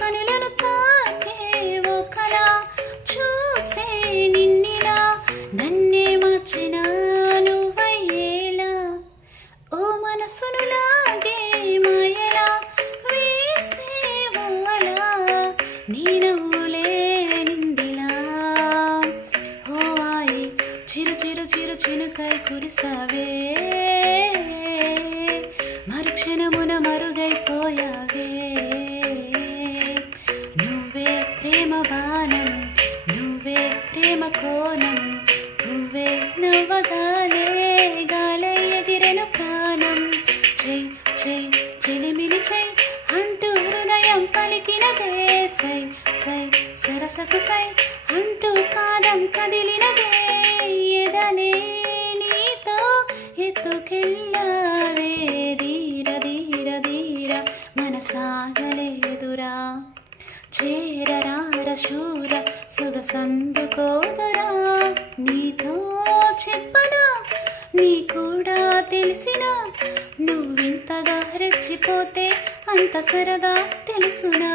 కనులను తాకే ఓ కళ చూసే నిన్నిలా నన్నే మార్చిన నువ్వయ్యేలా ఓ మనసును లాగే మాయలా వేసేవో అలా నీ నవ్వులే నిందిలా ఓ ఆయి చిరు చిరు చిరు చినుకై కురిసావే మరుక్షణమున మరుగైపోయావే నువ్వే ప్రేమ బాణం నువ్వే ప్రేమ కోణం నువ్వే నవ్వగానే గాలై ఎగిరెను ప్రాణం చెయ్ చెయ్ చెలిమిలి చెయ్ అంటూ హృదయం పలికినదే సై సై సరసకు సై అంటూ పాదం కదిలినదే ఎదనే నీతో ఎత్తుకెళ్ళావే ధీర ధీర ధీర మనసాగలేదురా చేరరార శూర సొగసందుకోదరా నీతో చెప్పనా నీ కూడా తెలిసినా నువ్వింతగా రెచ్చిపోతే అంత సరదా తెలుసునా